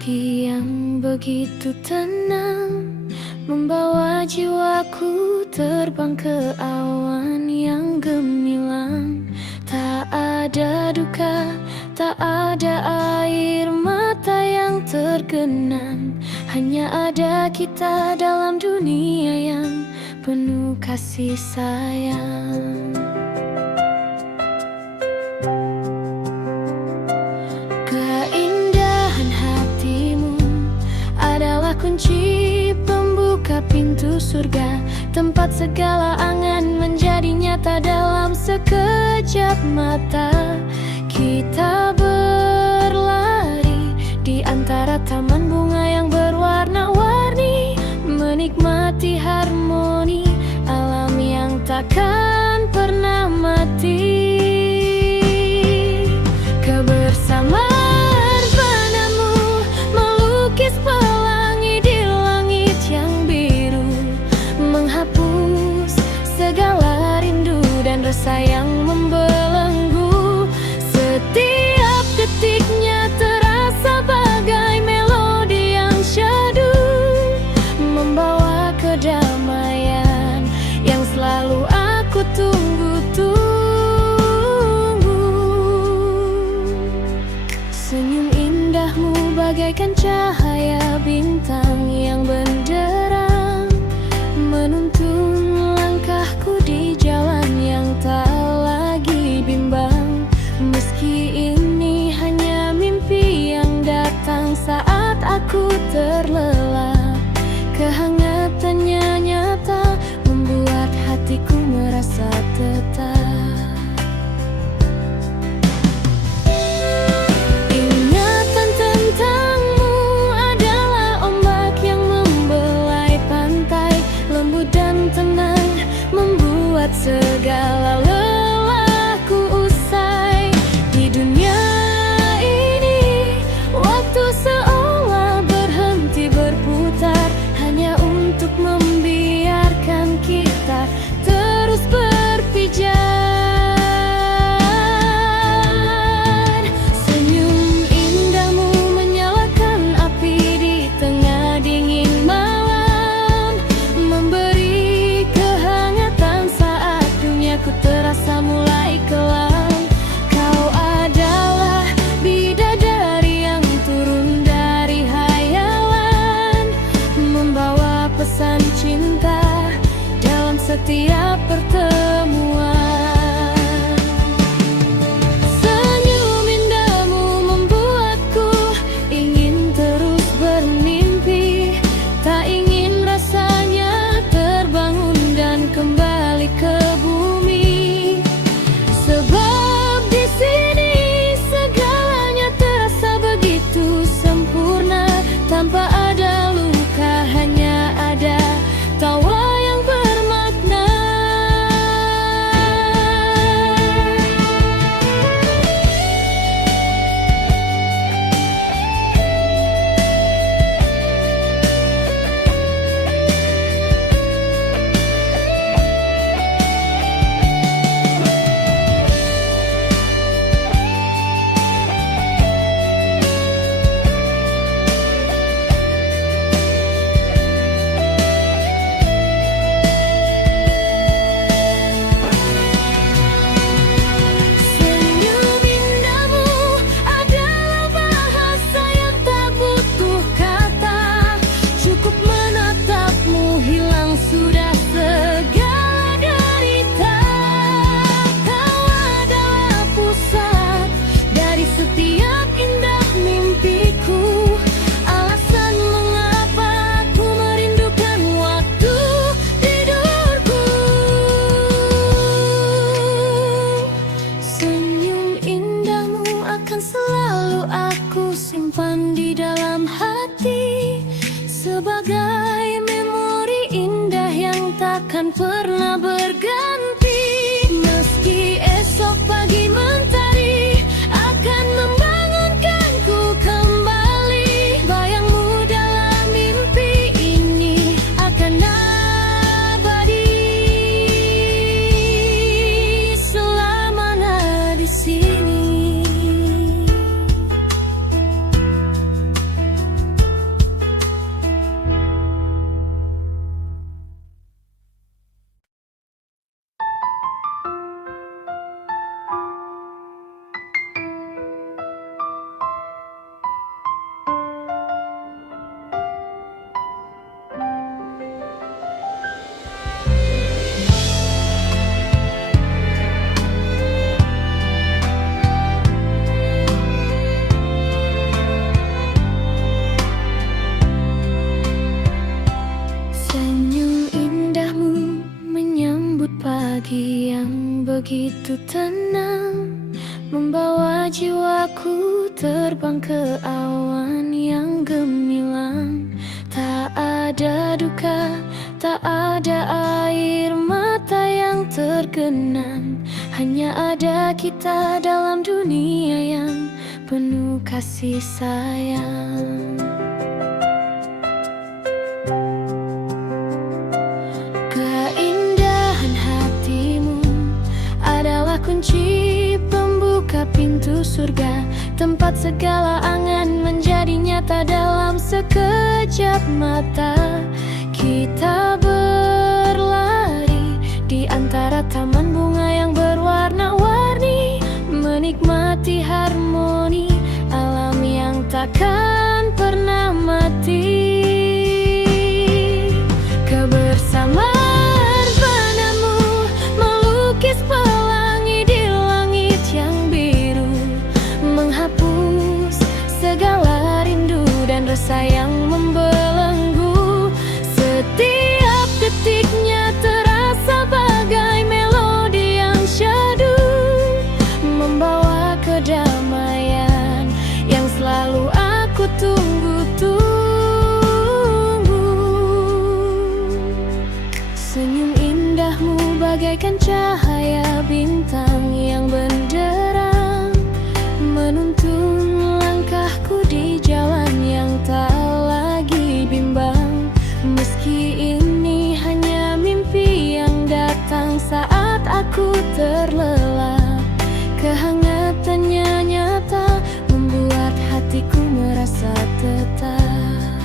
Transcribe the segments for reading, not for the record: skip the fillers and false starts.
Pagi yang begitu tenang membawa jiwaku terbang ke awan yang gemilang. Tak ada duka, tak ada air mata yang tergenang. Hanya ada kita dalam dunia yang penuh kasih sayang. Kunci pembuka pintu surga, tempat segala angan menjadi nyata dalam sekejap mata. Kita berlari di antara taman bunga yang berwarna-warni, menikmati harmoni alam yang takkan pernah mati. Kebersamaan padamu melukis segala rindu dan rasa yang membelenggu. Setiap detiknya terasa bagai melodi yang syahdu, membawa kedamaian yang selalu aku tunggu-tunggu. Senyum indahmu bagaikan cahaya bintang yang benderang, menuntun langkahku di jalan yang tak lagi bimbang. Meski ini hanya mimpi yang datang saat aku terlelap, kehangatannya nyata membuat hatiku merasa tetap. Ingatan tentangmu adalah ombak yang membelai pantai, lembut dan tenang, membuat segala lelahku usai. Di dunia ini waktu seolah berhenti berputar, hanya untuk membiarkan kita terus berpijar. Senyum indahmu menyalakan api di tengah dingin malam, memberi ku terasa mulai kelam. Kau adalah bidadari yang turun dari hayalan, membawa pesan cinta dalam setiap pertemuan. Senyum indahmu membuatku ingin terus bermimpi, tak ingin rasanya terbangun dan kembali ke bumi. Sebab di sini segalanya terasa begitu sempurna, tanpa ada luka, hanya ada tawa yang bermakna. Selalu aku simpan di dalam hati, sebagai memori indah yang takkan pernah berganti. Meski esok pagi mentari akan membangunkanku kembali, bayangmu dalam mimpi ini akan abadi selamanya di sini. begitu tenang, membawa jiwaku terbang ke awan yang gemilang. Tak ada duka, tak ada air mata yang tergenang, hanya ada kita dalam dunia yang penuh kasih sayang. Keindahan hatimu adalah kunci pembuka pintu surga, tempat segala angan menjadi nyata dalam sekejap mata. Kita berlari di antara taman bunga yang berwarna-warni, menikmati harmoni alam yang takkan pernah mati. Kebersamaan padamu melukis pelangi di langit yang biru, menghapus segala rindu dan rasa yang membelenggu. Setiap detiknya terasa bagai melodi yang syahdu, membawa kedamaian yang selalu aku tunggu-tunggu. Senyum indahmu bagaikan cahaya bintang yang benderang, menuntun langkahku di jalan yang tak lagi bimbang. Meski ini hanya mimpi yang datang saat aku terlelap, kehangatannya nyata membuat hatiku merasa tetap.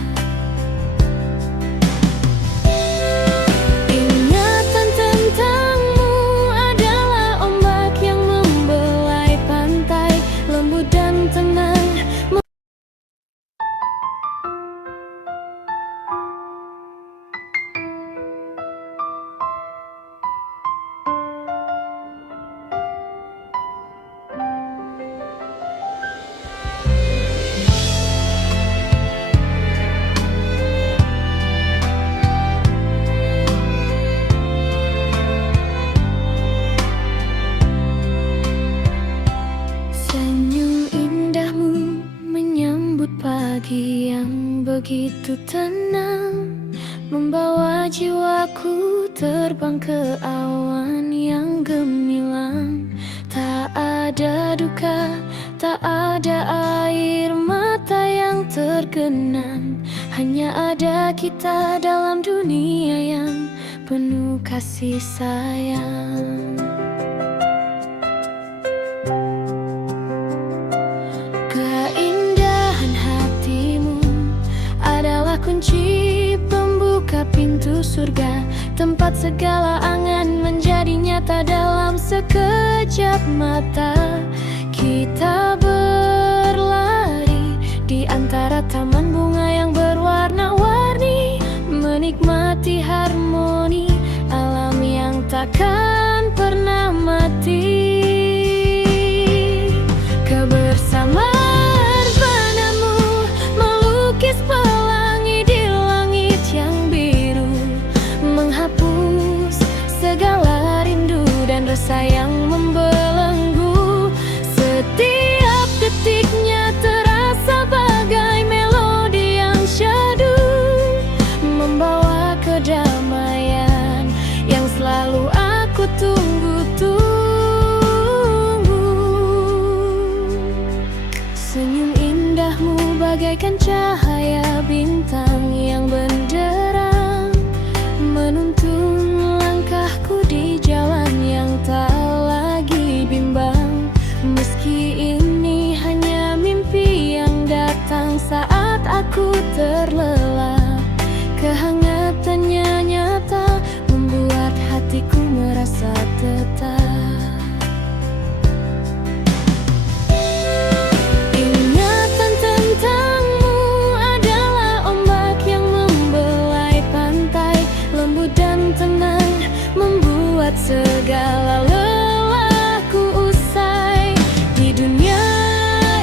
Ingatan tentangmu adalah ombak yang membelai pantai, lembut dan tenang. Senyum indahmu menyambut pagi yang begitu tenang, membawa jiwaku terbang ke awan yang gemilang. Tak ada duka, tak ada air mata yang tergenang, hanya ada kita dalam dunia yang penuh kasih sayang. Keindahan hatimu adalah kunci pembuka pintu surga, tempat segala angan menjadi nyata dalam sekejap mata. Kita berlari di antara taman bunga yang berwarna-warni, menikmati harmoni alam yang takkan pernah mati. Kebersamaan padamu melukis pelangi di langit yang biru, menghapus segala rindu dan rasa yang membelenggu. Setiap detiknya terasa bagai melodi yang syahdu, membawa kedamaian yang selalu aku tunggu-tunggu. Senyum indahmu bagaikan cahaya bintang yang benderang, menuntun langkahku di jalan yang tak lagi bimbang. Meski ini hanya mimpi yang datang saat aku terlelap, kehangatannya nyata membuat hatiku merasa tetap. Ingatan tentangmu adalah ombak yang membelai pantai, lembut dan tenang membuat segala lelahku usai. Di dunia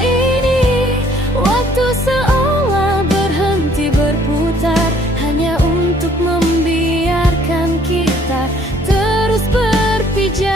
ini waktu seolah berhenti berputar, hanya untuk membiarkan kita terus berpijak.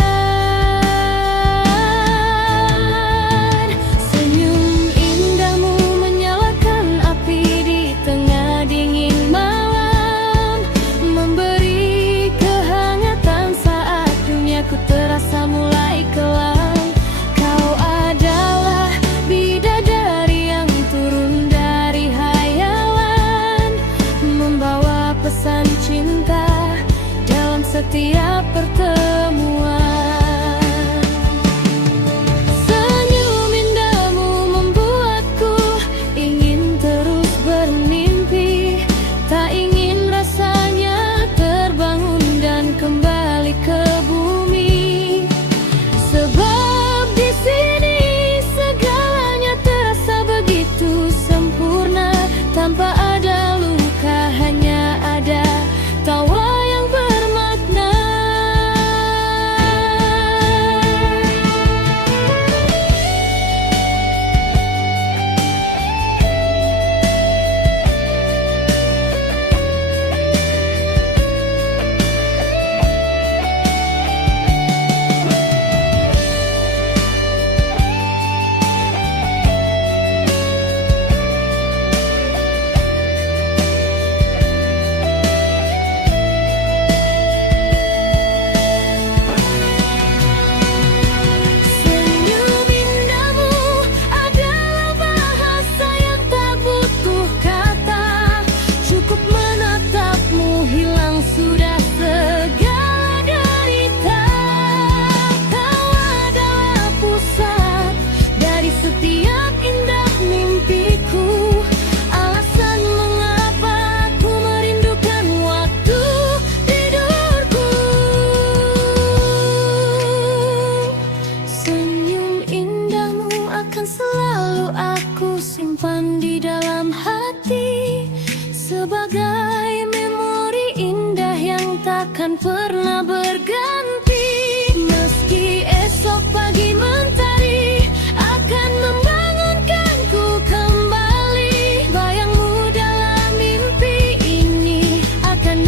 tersimpan di dalam hati sebagai memori indah yang takkan pernah berganti. Meski esok pagi mentari akan membangunkanku kembali, bayangmu dalam mimpi ini akan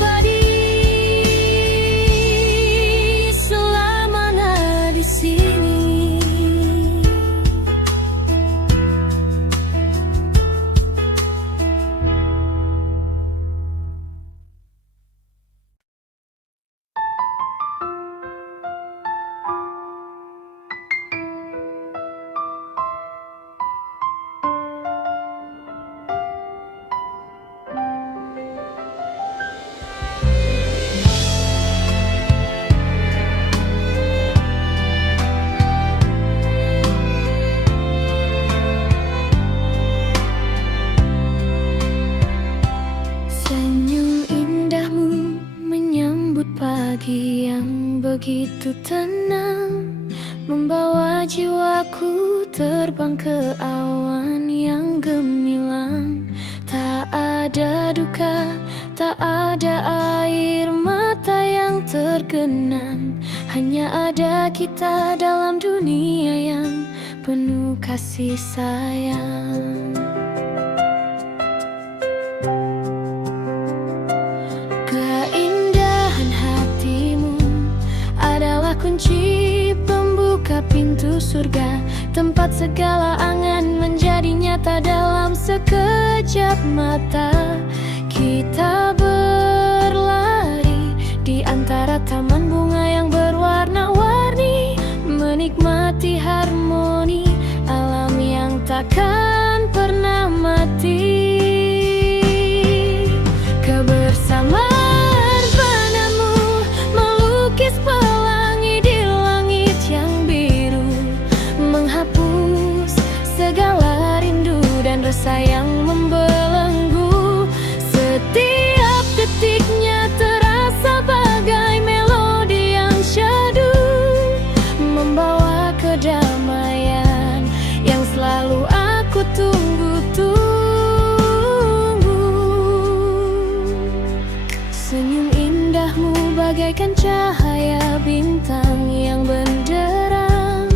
abadi selamanya di sini. Senyum indahmu menyambut pagi yang begitu tenang, membawa jiwaku terbang ke awan yang gemilang. Tak ada duka, tak ada air mata yang tergenang, hanya ada kita dalam dunia yang penuh kasih sayang. Keindahan hatimu adalah kunci pembuka pintu surga, tempat segala angan menjadi nyata dalam sekejap mata. Kita berlari di antara taman bunga yang berwarna-warni, menikmati harmoni alam yang takkan pernah mati. Kebersamaan padamu melukis pelangi di langit yang biru, menghapus segala rindu dan rasa yang membelenggu. Setiap detiknya terasa bagai melodi yang syahdu, membawa kedamaian yang selalu aku tunggu-tunggu. Senyum indahmu bagaikan cahaya bintang yang benderang,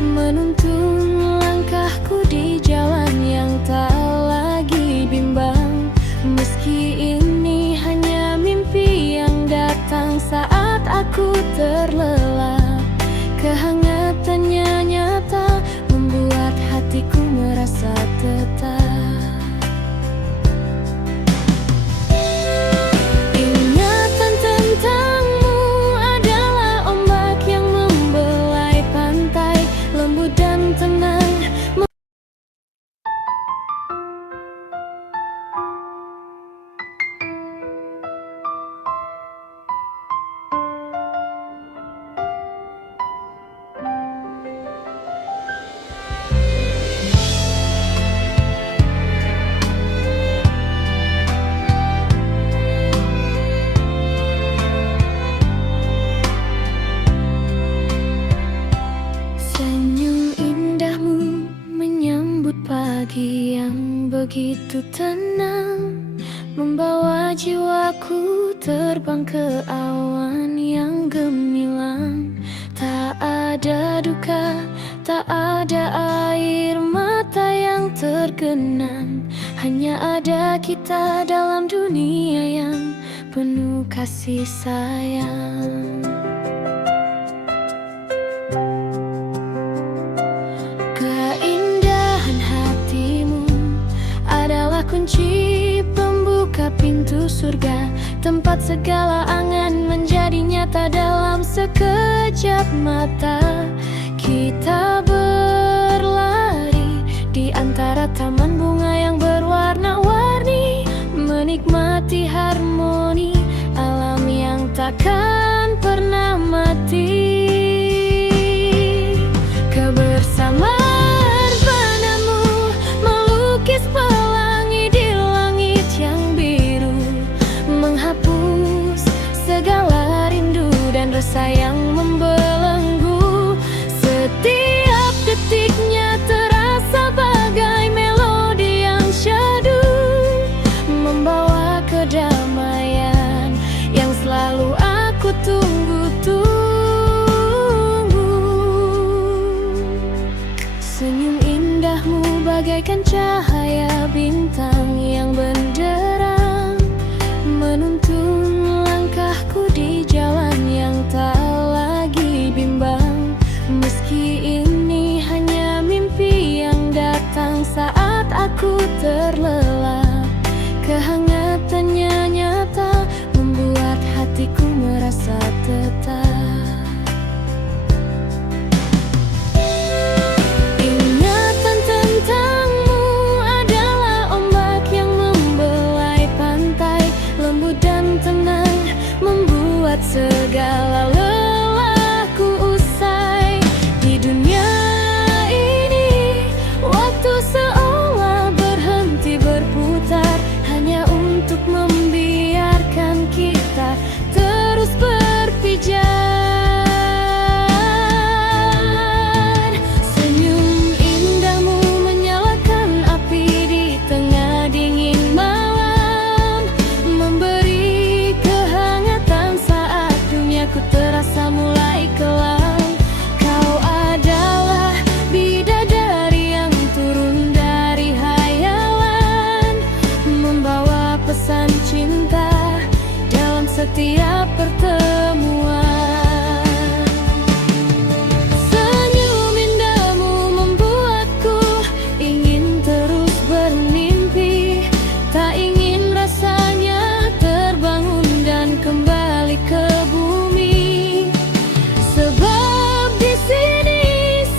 menuntun langkahku di jalan yang tak lagi bimbang. Meski ini hanya mimpi yang datang saat aku terlelap, kehangatannya nyata membuat hatiku merasa tetap. Ingatan tentangmu adalah ombak yang membelai pantai, lembut dan tenang. Senyum indahmu menyambut pagi yang begitu tenang, membawa jiwaku terbang ke awan yang gemilang. Tak ada duka, tak ada air mata yang tergenang, hanya ada kita dalam dunia yang penuh kasih sayang. Keindahan hatimu adalah kunci pembuka pintu surga, tempat segala angan menjadi nyata dalam sekejap mata. Kita berlari di antara taman bunga yang berwarna-warni, menikmati harmoni alam yang takkan pernah mati. Kebersamaan padamu melukis pelangi di langit yang biru, menghapus segala rindu dan rasa yang membelenggu. Setiap detiknya terasa bagai bagaikan cahaya bintang yang benderang, menuntun langkahku di jalan yang tak lagi bimbang. Meski ini hanya mimpi yang datang saat aku terlelap, kehangatannya nyata membuat hatiku merasa tetap. Ingatan tentangmu adalah ombak yang membelai pantai, lembut dan tenang membuat segala lelahku usai. Di dunia ini waktu seolah berhenti berputar, hanya untuk membiarkan kita terus berpijar. Senyum indahmu menyalakan api di tengah dingin malam, memberi kehangatan saat duniaku terasa mulai kelam. Kau adalah bidadari yang turun dari hayalan, membawa pesan cinta dalam setiap pertemuan. Senyum indahmu membuatku ingin terus bermimpi, tak ingin rasanya terbangun dan kembali ke bumi. Sebab di sini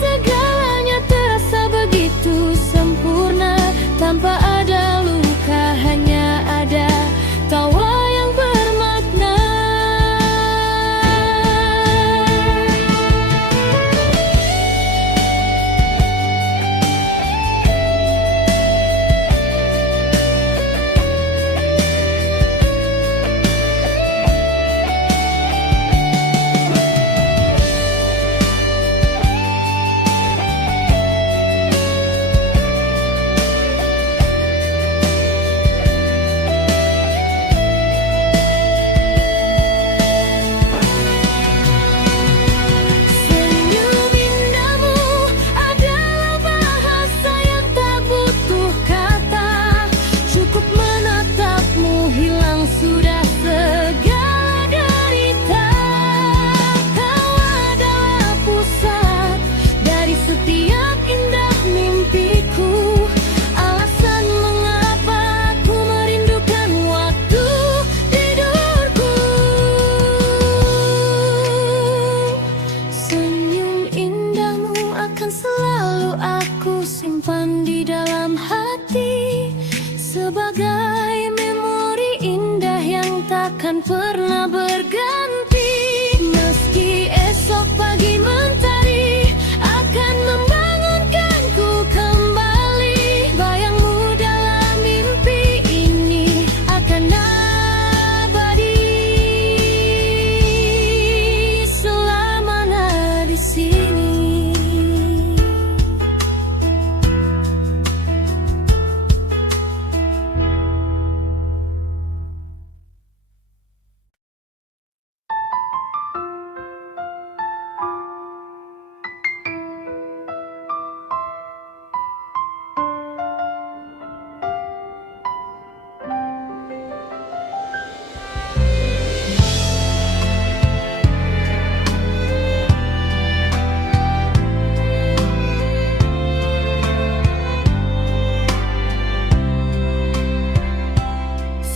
segalanya terasa begitu sempurna, tanpa ada luka, hanya ada tawa yang bermakna. Senyum indahmu adalah bahasa yang tak butuh kata, cukup menatapmu hilang sudah segala derita. Kau adalah pusat dari setiap indah mimpiku, alasan mengapa aku merindukan waktu tidurku. Senyum indahmu akan selalu aku simpan di dalam hati, sebagai memori indah yang takkan pernah berganti. Meski esok pagi mentari akan membangunkanku kembali, bayangmu dalam mimpi ini akan abadi selamanya di sini.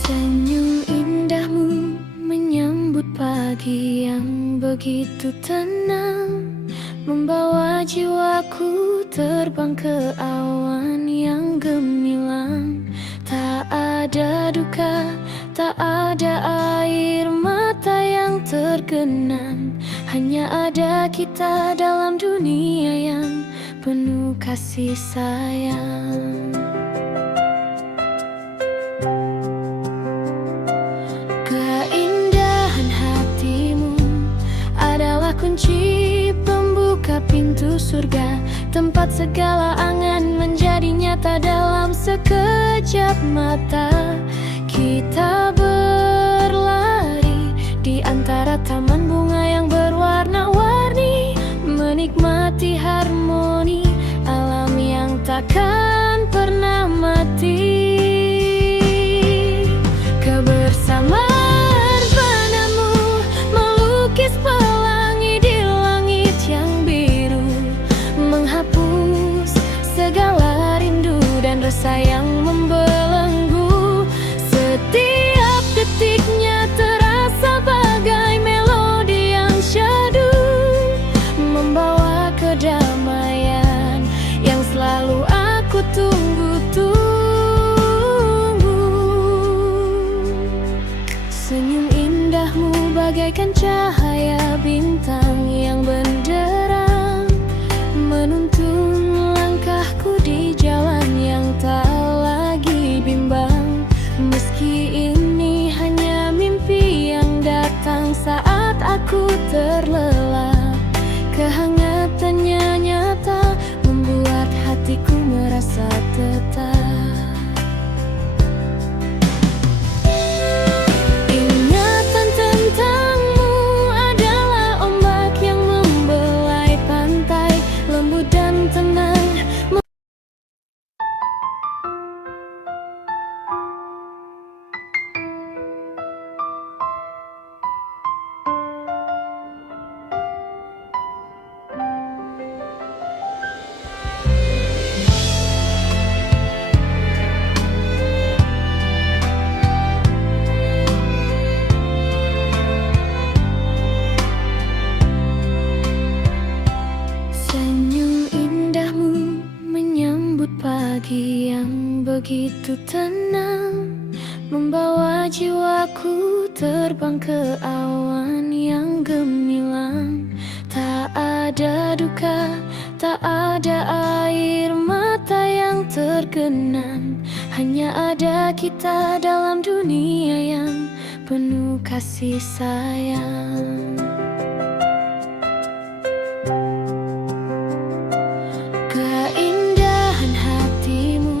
Senyum indahmu menyambut pagi yang begitu tenang, membawa jiwaku terbang ke awan yang gemilang. Tak ada duka, tak ada air mata yang tergenang, hanya ada kita dalam dunia yang penuh kasih sayang. Keindahan hatimu adalah kunci pembuka pintu surga, tempat segala angan menjadi nyata dalam sekejap mata. Kita berlari di antara taman bunga yang berwarna-warni, menikmati harmoni alam yang takkan pernah hati yang begitu tenang, membawa jiwaku terbang ke awan yang gemilang. Tak ada duka, tak ada air mata yang tergenang, hanya ada kita dalam dunia yang penuh kasih sayang. Keindahan hatimu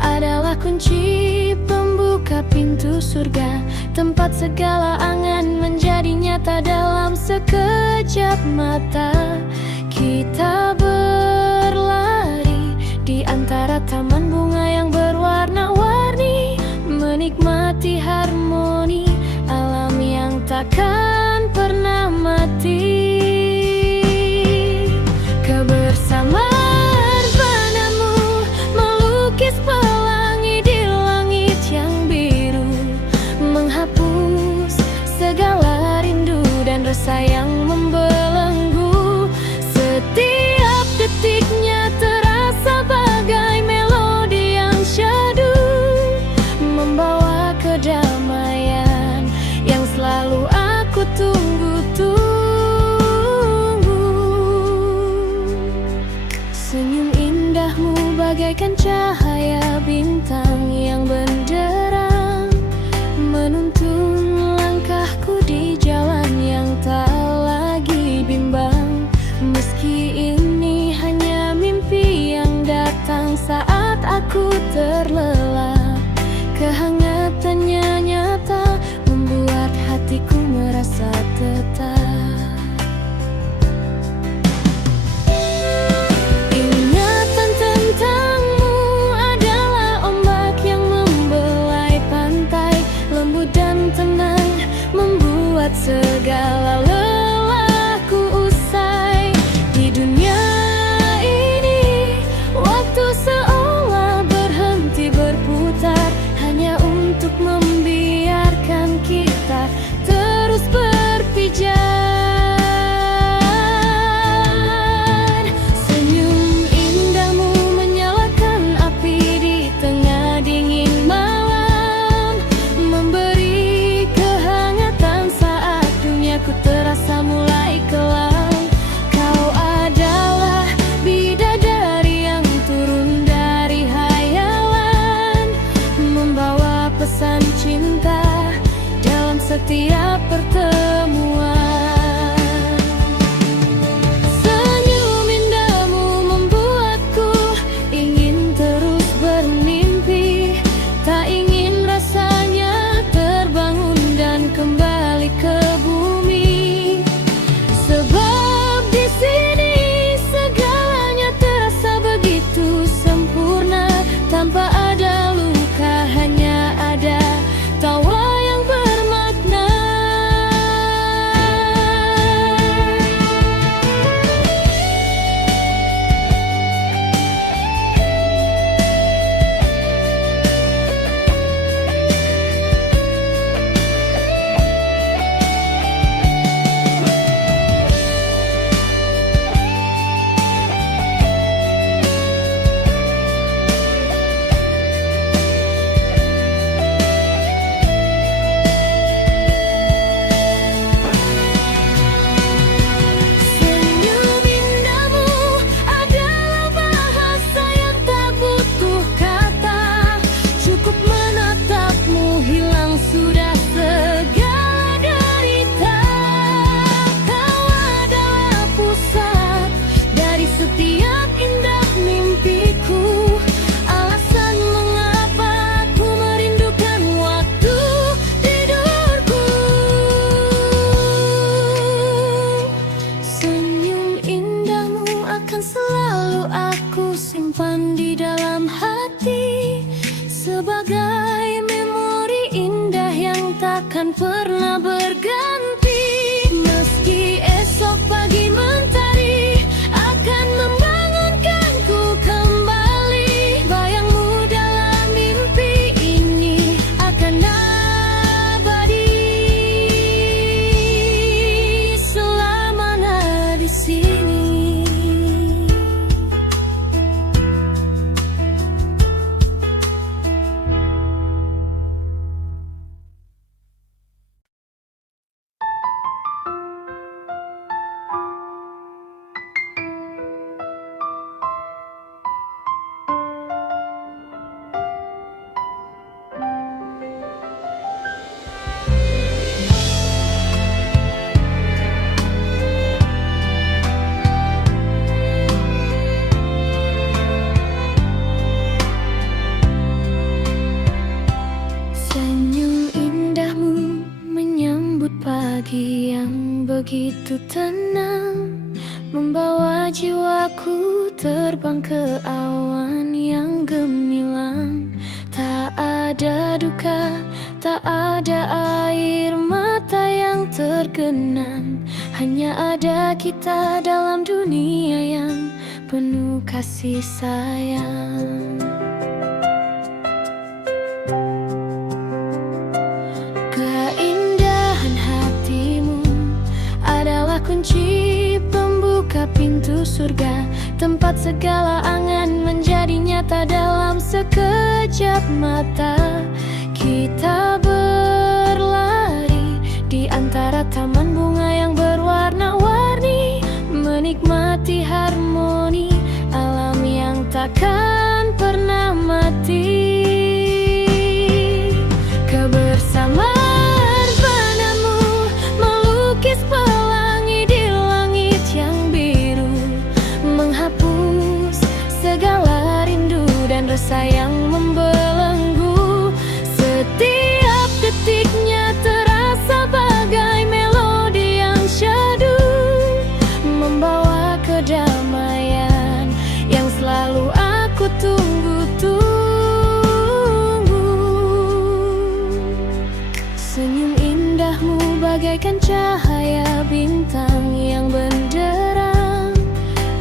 adalah kunci pembuka pintu surga, tempat segala angan menjadi nyata dalam sekejap mata. Kita berlari di antara taman bunga yang berwarna-warni, menikmati harmoni alam yang takkan pernah mati. Kebersamaan padamu melukis pelangi di langit yang biru, menghapus segala rindu dan rasa yang membelenggu. Setiap detiknya terasa bagai melodi yang syahdu, membawa kedamaian yang selalu aku tunggu-tunggu. Senyum indahmu bagaikan cahaya bintang yang benderang, menuntun langkahku di jalan yang tak lagi bimbang. Meski ini hanya mimpi yang datang saat aku terlelap, kehangatannya nyata membuat hatiku merasa tetap. Ingatan tentangmu adalah ombak yang membelai pantai, lembut dan tenang membuat segala lelahku usai. Di dunia ini waktu seolah berhenti berputar, hanya untuk membiarkan kita terus berpijar. Senyum indahmu menyalakan api di tengah dingin malam, memberi kehangatan saat duniaku terasa mulai kelam. Kau adalah bidadari yang turun dari hayalan, membawa pesan cinta dalam setiap pertemuan. Senyum indahmu membuatku ingin terus bermimpi, tak ingin rasanya terbangun dan kembali ke bumi. Sebab di sini segalanya terasa begitu sempurna, tanpa ada luka, hanya ada tawa yang bermakna. begitu tenang, membawa jiwaku terbang ke awan yang gemilang. Tak ada duka, tak ada air mata yang tergenang, hanya ada kita dalam dunia yang penuh kasih sayang. Keindahan hatimu adalah kunci pembuka pintu surga, tempat segala angan menjadi nyata dalam sekejap mata. Kita berlari di antara taman bunga yang berwarna-warni, menikmati harmoni alam yang takkan pernah mati. Kebersamaan padamu melukis pelangi di langit yang biru, menghapus segala rindu dan rasa yang membelenggu. Setiap detiknya terasa bagai melodi yang syahdu, membawa kedamaian yang selalu aku tunggu-tunggu. Senyum indahmu bagaikan cahaya bintang yang benderang,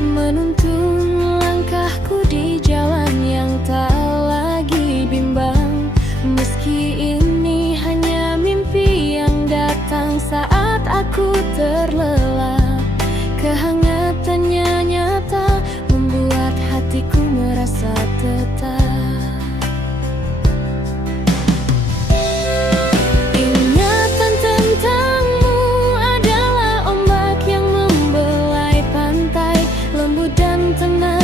menuntun langkahku di jalan yang tak lagi bimbang. Meski ini hanya mimpi yang datang saat aku terlelap, kehangatannya nyata membuat hatiku merasa tetap. Ingatan tentangmu adalah ombak yang membelai pantai, lembut dan tenang.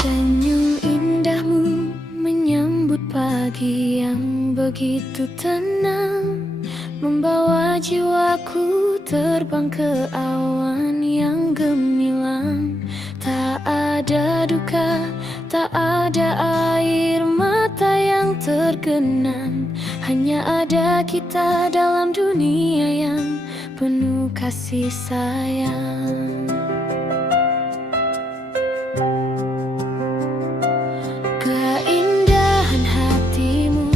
Senyum indahmu menyambut pagi yang begitu tenang, membawa jiwaku terbang ke awan yang gemilang. Tak ada duka, tak ada air mata yang tergenang, hanya ada kita dalam dunia yang penuh kasih sayang. Keindahan hatimu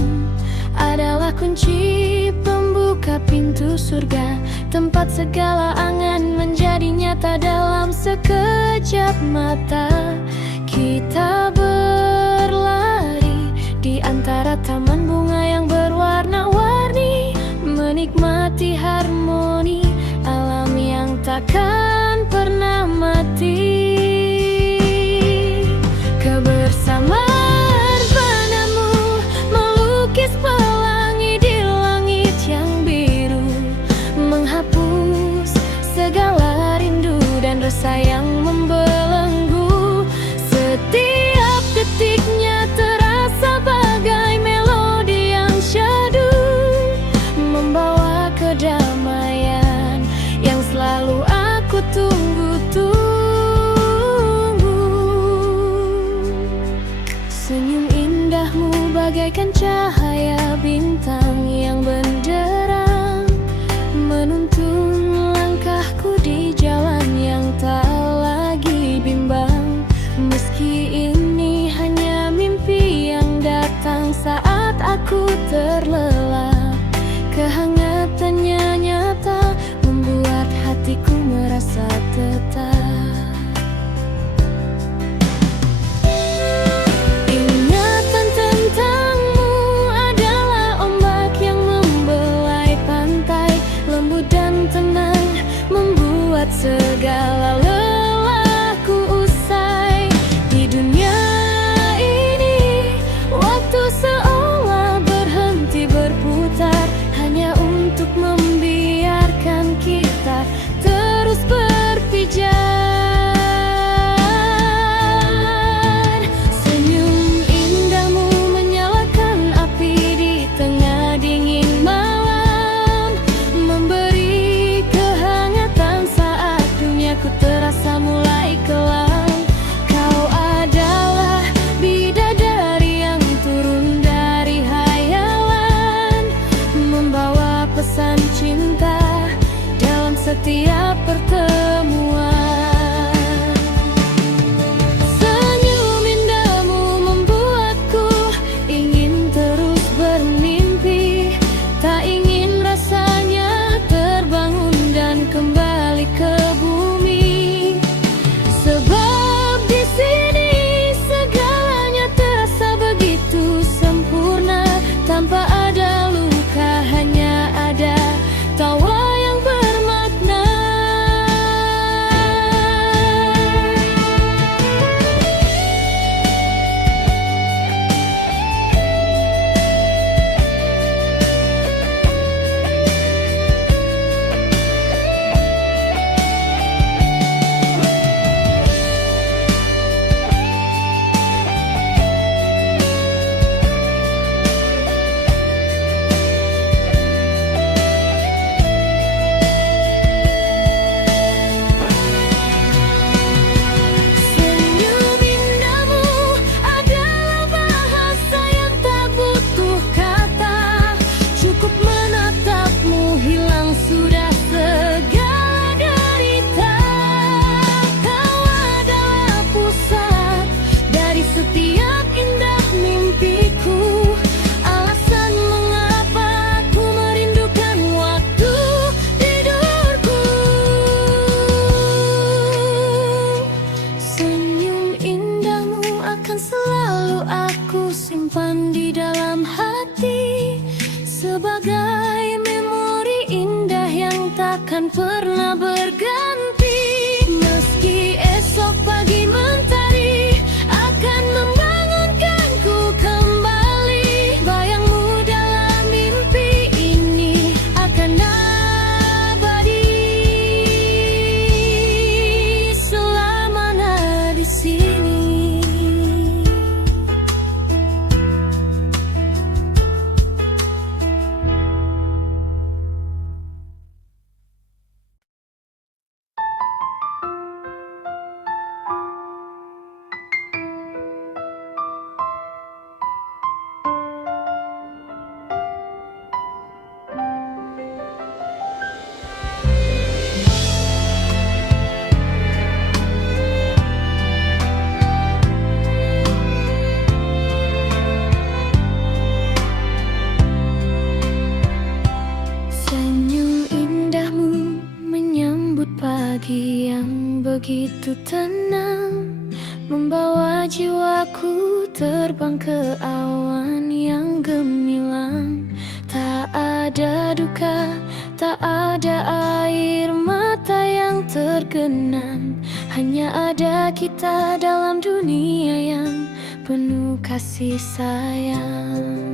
adalah kunci pembuka pintu surga, tempat segala angan menjadi nyata dalam sekejap mata. Kita berlari di antara taman bunga yang berwarna-warni, menikmati harmoni alam yang takkan pernah mati. Kebersamaan padamu melukis pelangi di langit yang biru, menghapus segala rindu dan rasa yang membelenggu. Setiap detiknya terasa bagai melodi yang syahdu, membawa kedamaian yang selalu aku tunggu-tunggu. Senyum indahmu bagaikan cahaya bintang yang benderang, menuntun langkahku di jalan yang tak lagi bimbang. Meski ini hanya mimpi yang datang saat aku terlelap, kehangatannya nyata membuat hatiku merasa tetap. Ingatan tentangmu adalah ombak yang membelai pantai, lembut dan tenang, membuat segala lelahku usai. Di dunia ini waktu seolah berhenti berputar, sebagai memori indah yang takkan pernah berganti. Meski esok pagi mentari akan membangunkanku kembali, bayangmu dalam mimpi ini akan abadi selamanya di sini. Senyum indahmu menyambut pagi yang begitu tenang, membawa jiwaku terbang ke awan yang gemilang. Tak ada duka, tak ada air mata yang tergenang, hanya ada kita dalam dunia yang penuh kasih sayang.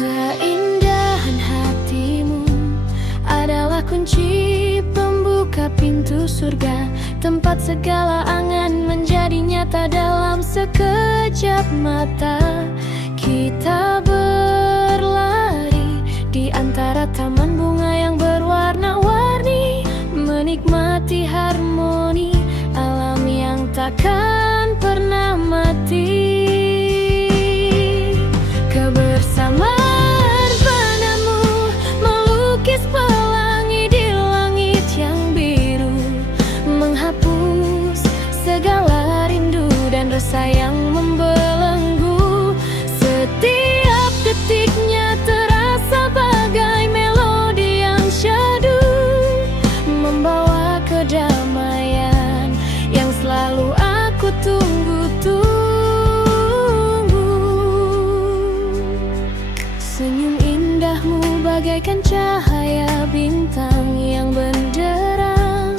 Keindahan hatimu adalah kunci pembuka pintu surga, tempat segala angan menjadi nyata dalam sekejap mata. Kita berlari di antara taman bunga yang berwarna-warni, menikmati harmoni alam yang takkan pernah mati. Kebersamaan padamu melukis pelangi di langit yang biru, menghapus segala rindu dan rasa yang membelenggu. Setiap detiknya terasa bagai melodi yang syahdu, membawa kedamaian yang selalu aku tunggu-tunggu. Senyum indahmu bagaikan cahaya bintang yang benderang,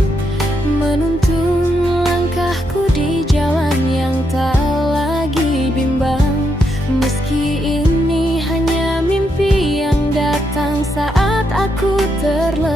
menuntun langkahku di jalan yang tak lagi bimbang. Meski ini hanya mimpi yang datang saat aku terlena,